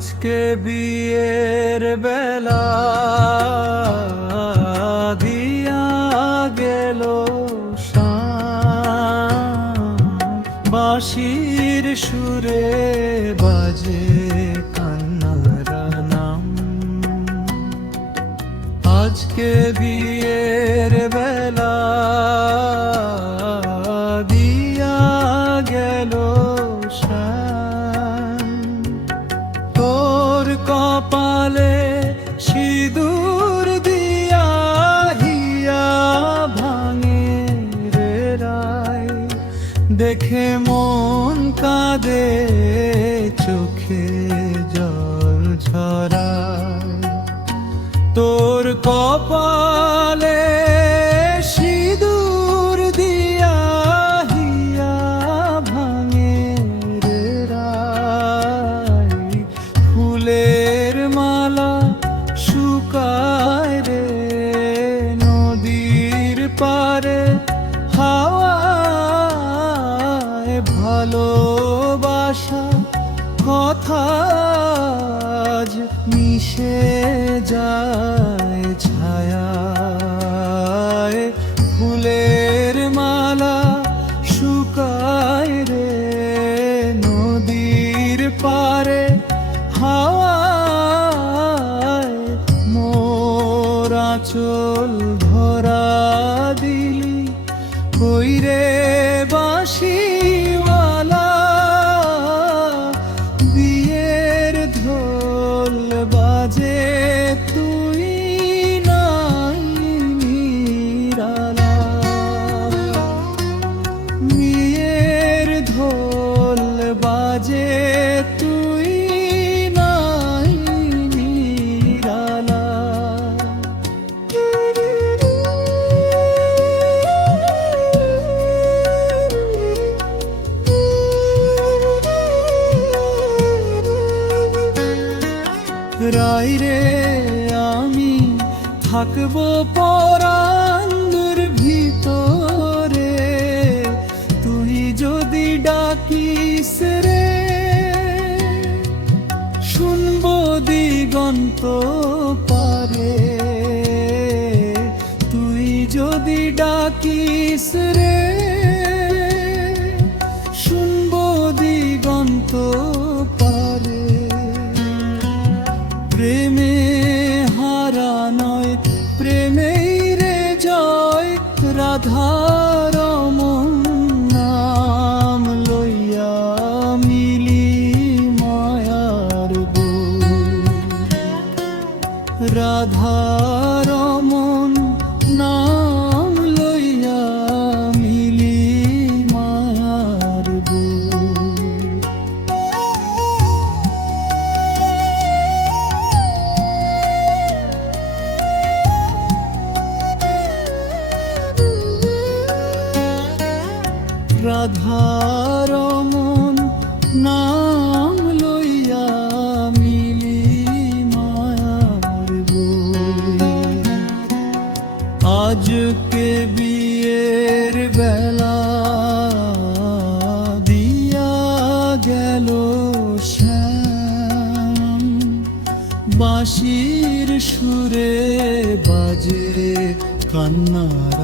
আজকে বিয়ের বেলা দিয়া গেল। বাঁশির সুরে বাজে কান্নার নাম আজকে বিয়ের বেলা দেখে মন কাঁদে, চোখে জল ঝরায়। তোর কপালে সিঁদুর দিয়া হিয়া ভাঙে ফুলের মালা শুকায় রে, নদীর পারে হাওয়ায় ভালোবাসা, কথা আজ মিশে যায় ছায়ায়। ফুলের মালা শুকায় রে নদীর পারে, হাওয়ায় মোরা চল ভরা দিলি। কইরে বাঁশিওয়ালা রে আমি থাকব পরান্দুর ভিতরে। তুই যদি ডাকিস রে, শুনব দিগন্ত পারে। তুই যদি ডাকিস রে প্রেমে হারা নয় প্রেমেই রে জয় রাধার নাম লইয়া মিলি মায়ার বই গেল শ্যাম। বাঁশির সুরে বাজে কান্নারা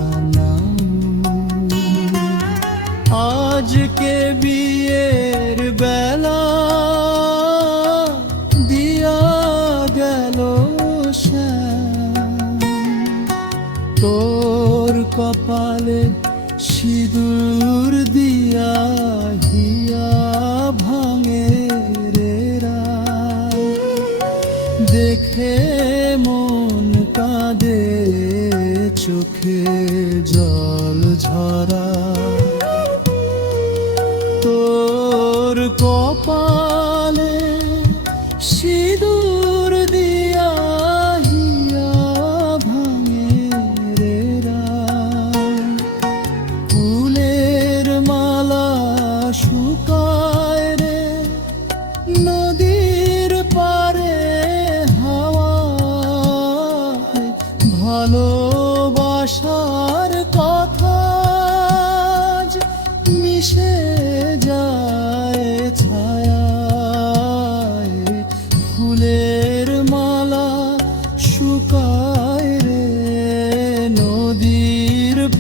কপালে সিঁদুর দিয়া ভাঙে রে। ফুলের মালা শুকায় রে নদীর পারে হাওয়া ভালোবাসার কথা মিশে যায়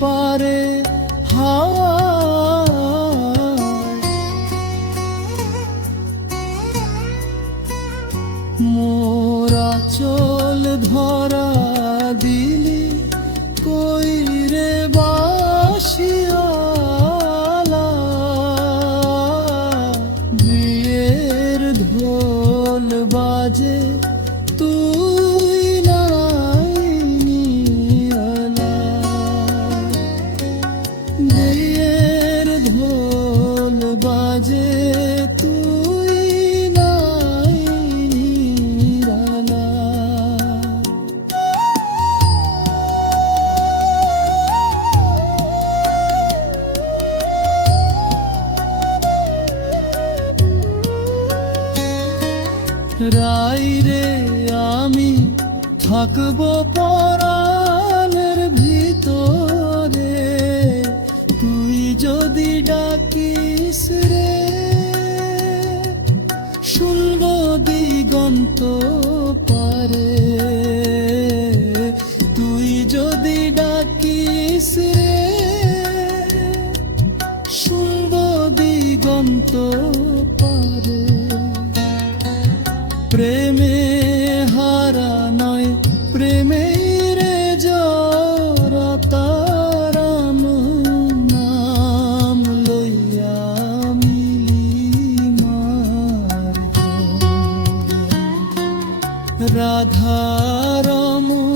পারে হাওয়া মোরা চল ধরা দিলি কই রে বা থাকব পরাণের ভিতরে। তুই যদি ডাকিস রে, শুনব দিগন্ত পারে। তুই যদি ডাকিস রে, শুনব দিগন্ত পারে। প্রেমে নয় প্রেমে রে জরা তারাম নাম লইয়া মিলি মার রাধারমন